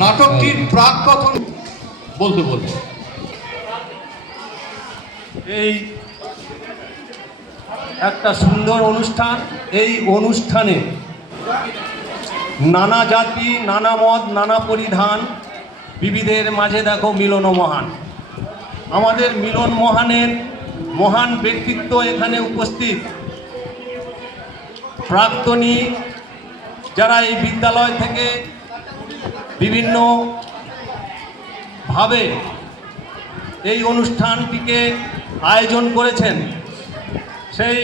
নাটকটির প্রাক কথন বলতে বলতে। এই একটা সুন্দর অনুষ্ঠান এই অনুষ্ঠানে নানা জাতি নানা মত নানা পরিধান বিবিধের মাঝে দেখো মিলন মহান। আমাদের মিলন মহানের মহান ব্যক্তিত্ব এখানে উপস্থিত। প্রাক্তনী যারা এই বিদ্যালয় থেকে বিভিন্ন ভাবে এই অনুষ্ঠানটিকে আয়োজন করেছেন। সেই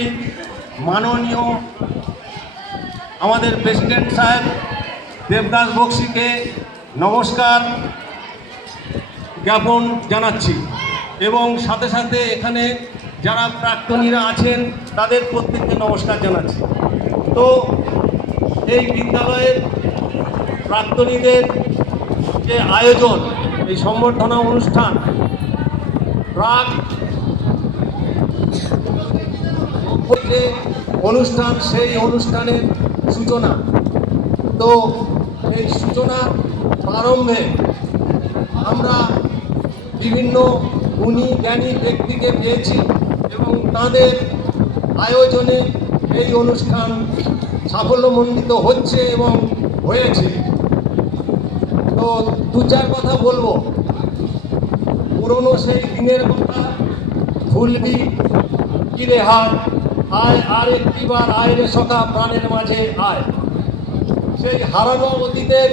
মাননীয় আমাদের প্রেসিডেন্ট সাহেব দেবদাস বক্সিকে নমস্কার জ্ঞাপন জানাচ্ছি এবং সাথে সাথে এখানে যারা প্রাক্তনীরা আছেন তাদের প্রত্যেককে নমস্কার জানাচ্ছি। তো এই বিদ্যালয়ের প্রাক্তনীদের যে আয়োজন, এই সম্বর্ধনা অনুষ্ঠান। প্রাক যে অনুষ্ঠান, সেই অনুষ্ঠানের সূচনা। তো এই সূচনা প্রারম্ভে আমরা বিভিন্ন গুণী জ্ঞানী ব্যক্তিকে পেয়েছি এবং তাদের আয়োজনে এই অনুষ্ঠান সাফল্যমণ্ডিত হচ্ছে এবং হয়েছে। তো দু চার কথা বলব। পুরনো সেই দিনের কথা ভুলবি কি রে হার আয় আর একটিবার আয় রে সখা, প্রাণের মাঝে আয়। সেই হারানো অতীতের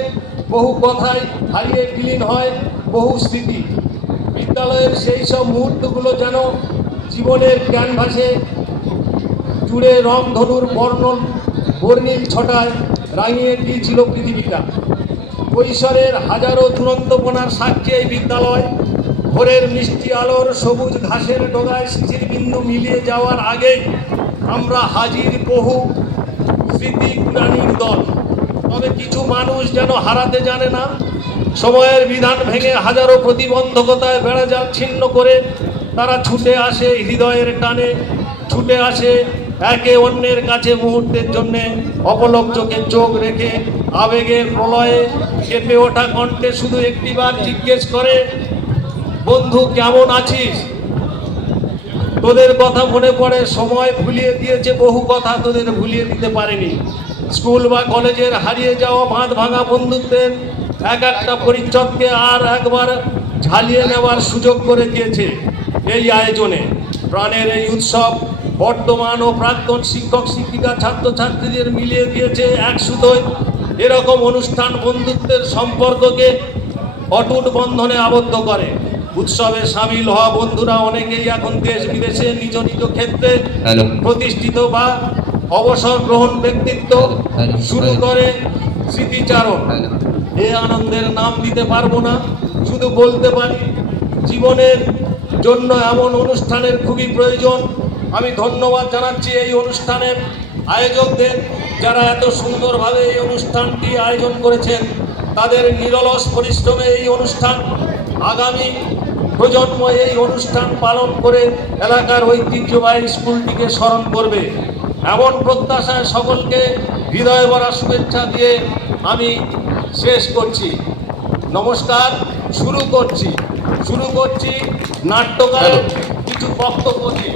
বহু কথাই হারিয়ে বিলীন হয় বহু স্মৃতি। বিদ্যালয়ের সেই সব মুহূর্তগুলো যেন জীবনের ক্যানভাসে জুড়ে রংধনুর বর্ণন বর্ণিল ছটায় রাঙিয়ে দিয়েছিল পৃথিবীটা। কৈশোরের হাজারো দুরন্তপনার সাক্ষী এই বিদ্যালয়। ভোরের মিষ্টি আলোর সবুজ ঘাসের ডগায় শিশির বিন্দু মিলিয়ে যাওয়ার আগে আমরা হাজির বহু স্মৃতি কুরানির দল। তবে কিছু মানুষ যেন হারাতে জানে না, সময়ের বিধান ভেঙে হাজারো প্রতিবন্ধকতায় বেড়া যা ছিন্ন করে তারা ছুটে আসে হৃদয়ের টানে, ছুটে আসে একে অন্যের কাছে মুহূর্তের জন্যে অপলক চোখে চোখ রেখে আবেগের প্রলয়ে কেঁপে ওঠা কণ্ঠে শুধু একটিবার জিজ্ঞেস করে, বন্ধু, কেমন আছিস? তোদের কথা মনে পড়ে, সময় ভুলিয়ে দিয়েছে, বহু কথা তোদের ভুলিয়ে দিতে পারেনি। স্কুল বা কলেজের হারিয়ে যাওয়া বাঁধ ভাঙা বন্ধুত্বের এক একটা পরিচ্ছদকে আর একবার ঝালিয়ে নেওয়ার সুযোগ করে দিয়েছে এই আয়োজনে। প্রাণের এই উৎসব বর্তমান ও প্রাক্তন শিক্ষক শিক্ষিকা ছাত্রছাত্রীদের মিলিয়ে দিয়েছে এক সুতোয় এরকম অনুষ্ঠান বন্ধুত্বের সম্পর্ককে অটুট বন্ধনে আবদ্ধ করে। উৎসবে সামিল হওয়া বন্ধুরা অনেকেই এখন দেশ বিদেশে নিজ নিজ ক্ষেত্রে প্রতিষ্ঠিত বা অবসর গ্রহণ ব্যক্তিত্ব শুরু করে স্মৃতিচারণ। এ আনন্দের নাম দিতে পারব না শুধু বলতে পারি জীবনের জন্য এমন অনুষ্ঠানের খুবই প্রয়োজন। আমি ধন্যবাদ জানাচ্ছি এই অনুষ্ঠানের আয়োজকদের যারা এত সুন্দরভাবে এই অনুষ্ঠানটি আয়োজন করেছেন। তাদের নিরলস পরিশ্রমে এই অনুষ্ঠান আগামী প্রজন্ম এই অনুষ্ঠান পালন করে এলাকার ঐতিহ্যবাহী স্কুলটিকে স্মরণ করবে। এমন প্রত্যাশায় সকলকে হৃদয় ভরা শুভেচ্ছা দিয়ে আমি শেষ করছি। নমস্কার শুরু করছি। শুরু করছি নাট্যকারের কিছু বক্তব্য দিয়ে